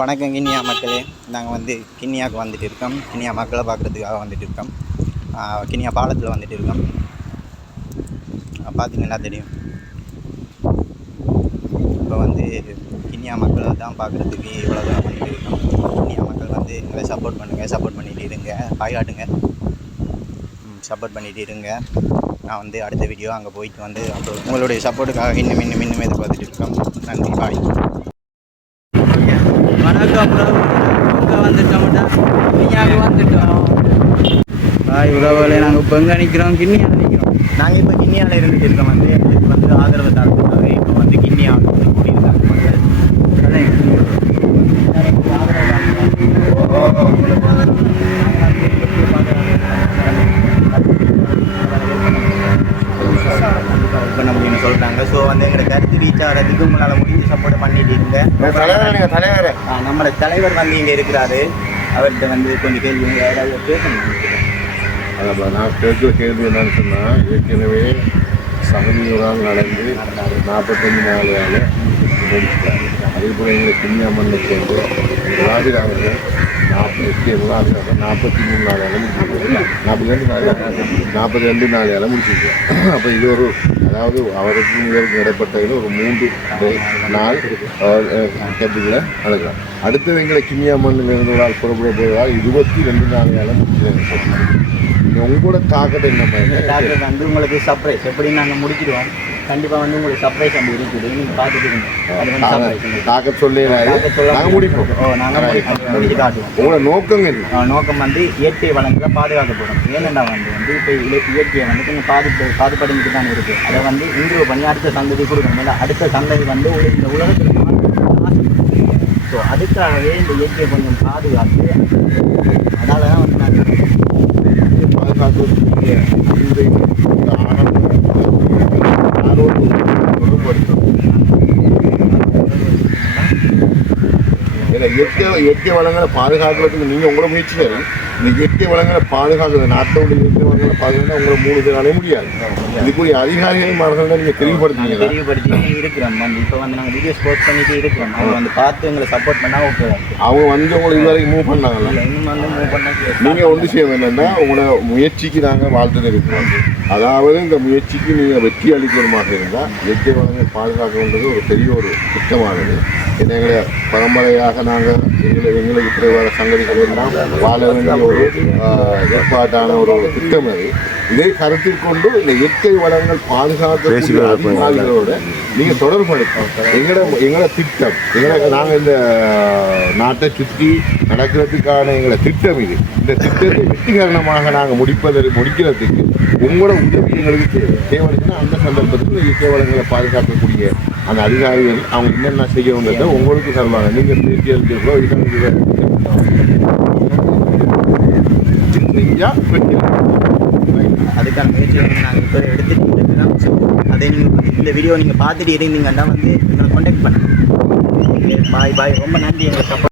வணக்கம் கிண்ணியா மக்களே. நாங்கள் வந்து கிண்ணியாவுக்கு வந்துட்டு இருக்கோம். கிண்ணியா மக்களை பார்க்குறதுக்காக வந்துட்டு இருக்கோம். கிண்ணியா பாலத்தில் வந்துட்டு இருக்கோம். பார்த்தீங்கன்னா தெரியும். இப்போ வந்து கிண்ணியா மக்களை தான் பார்க்குறதுக்கு இவ்வளோ தூரம் வந்துட்டு இருக்கோம். கிண்ணியா மக்கள் வந்து எங்களை சப்போர்ட் பண்ணுங்கள், சப்போர்ட் பண்ணிகிட்டு இருங்க, பாய்காட்டுங்க, சப்போர்ட் பண்ணிகிட்டு இருங்க. நான் வந்து அடுத்த வீடியோ அங்கே போயிட்டு வந்து அப்புறம் உங்களுடைய சப்போர்ட்டுக்காக இன்னும் எதிர்பார்த்துட்டு இருக்கோம். நன்றி, பாய். வணக்கம் ப்ரோ. இங்கே வந்துட்டோம்டா, கிண்ணியாவுக்கு வந்துட்டோம். பாய் உறவுகளே, நாங்கள் இப்போ எங்கே நிற்கிறோம்? கிண்ணியாவில் நிற்கிறோம். நாங்கள் இப்போ கிண்ணியாவில் இருந்துட்டு இருக்கோம். வந்து எங்களுக்கு வந்து ஆதரவு தரத்துக்காக இப்போ வந்து கிண்ணியா வந்து கூடியிருக்காங்க மக்கள். பண்ண முடியும்னு சொல்கிறாங்க. ஸோ வந்து எங்களோட கருத்து ரீச் ஆகிறதுக்கு உங்களால் முடிஞ்சு சப்போர்ட் பண்ணிட்டு இருங்க. தலைவர் நம்மளோட தலைவர் வந்து இங்கே இருக்கிறாரு. அவர்கிட்ட வந்து கொஞ்சம் கேள்வி ஏதாவது பேசணும். அதான் நான் கேட்குற கேள்வி என்னன்னு சொன்னால், ஏற்கனவே சகதியோரால் நடந்து 45 நாள் முடிச்சுட்டாங்க. அதே போல் எங்களை கிண்ணியாமண்ணை சேர்ந்து ராஜராஜன் 43 நாள் முடிச்சிருக்கோம். 42 நாள் முடிச்சிருக்கோம். அப்போ இது ஒரு, அதாவது அவருக்கும் இவருக்கு இடைப்பட்டதில் ஒரு 3 நாள் கேட்டுகளை நடக்கலாம். அடுத்தது எங்களை கிண்ணியாமண்ணில் இருந்தவரால் புறப்பட போவதால் 22 நாள் முடிச்சிருக்கோம். உங்களோட தாக்கத்தை என்ன மாதிரி தாக்கத்தை வந்து உங்களுக்கு சர்ப்ரைஸ் எப்படி நாங்கள் முடிச்சிடுவோம். கண்டிப்பாக வந்து உங்களுக்கு சர்ப்ரைஸ் அப்படி இருக்குது. நீங்கள் பார்த்துட்டு தாக்க சொல்லி நாங்கள் முடிப்போம். நாங்கள் முடிச்சு காட்டுவோம். உங்களோட நோக்கம் நோக்கம் வந்து இயற்கை வளங்களை பாதுகாக்க போகிறோம். ஏனெண்டா வந்து இப்போ இயற்கையை வந்து கொஞ்சம் பாதுபடைஞ்சிட்டு தான் இருக்குது. அதை வந்து இம்ப்ரூவ் பண்ணி அடுத்த சந்ததி கொடுக்கணும். இல்லை அடுத்த சந்ததி வந்து இந்த உலகத்தில் ஸோ அதுக்காகவே இந்த இயற்கையை கொஞ்சம் பாதுகாத்து, அதனால தான் வந்து நாங்கள் பாதுகாக்கக்கூடிய இயற்கை வளங்களை பாதுகாக்கிறதுக்கு நீங்கள் உங்களோட முயற்சி சரி. இந்த இயற்கை வளங்களை பாதுகாக்கிறது, நாட்டோட இயற்கை வளங்களை பாதுகாக்க உங்களை 3 பேராலே முடியாது. இதுக்குரிய அதிகாரிகள் மார்கள் நீங்கள் தெளிவுபடுத்தி இருக்கிறோம். இப்போ வந்து நாங்கள் வீடியோஸ் போஸ்ட் பண்ணிட்டு இருக்கிறோம். அவங்க வந்து பார்த்து எங்களை சப்போர்ட் பண்ணால் ஓகே. அவங்க வந்து உங்களை இதுவரைக்கும் மூவ் பண்ணாங்கல்ல, இன்னும் வந்து மூவ் பண்ண நீங்கள் ஒன்று செய்ய என்னென்னா, உங்களோட முயற்சிக்கு நாங்கள் வாழ்த்து தெரிவிக்கிறோம். அதாவது இந்த முயற்சிக்கு நீங்கள் வெற்றி அளிக்கிறமாக இருந்தால் இயற்கை வளங்களை பாதுகாக்கன்றது ஒரு பெரிய ஒரு திட்டமானது. எங்களை பரம்பரையாக நாங்கள் எங்களுக்கு பிறகு சங்கதிகள் எல்லாம் வாழ வேண்டிய ஒரு ஏற்பாட்டான ஒரு திட்டம் அது. இதை கருத்தில் கொண்டு இந்த இயற்கை வளங்கள் பாதுகாக்கக்கூடிய அதிகாரிகளோடு நீங்கள் தொடர்படுத்தோம். எங்களோட திட்டம், நாங்கள் இந்த நாட்டை சுற்றி நடக்கிறதுக்கான எங்களோட திட்டம் இது. இந்த திட்டத்தை வெற்றிகரணமாக நாங்கள் முடிக்கிறதுக்கு உங்களோட உதவி எங்களுக்கு தேவைன்னா அந்த சந்தர்ப்பத்தில் இயற்கை வளங்களை பாதுகாக்கக்கூடிய அந்த அதிகாரிகள் அவங்க என்னென்ன செய்யணுன்றதை உங்களுக்கு தருவாங்க. நீங்கள் பேசியோ அதுக்கான முயற்சியை வந்து நாங்கள் இப்போ எடுத்துகிட்டு இருக்கிறோம். அதை நீங்கள் இந்த வீடியோ நீங்கள் பார்த்துட்டு இருந்தீங்கன்னா வந்து எங்களை கான்டாக்ட் பண்ணுங்கள். பாய் ரொம்ப நன்றி எங்களை சப்போர்ட்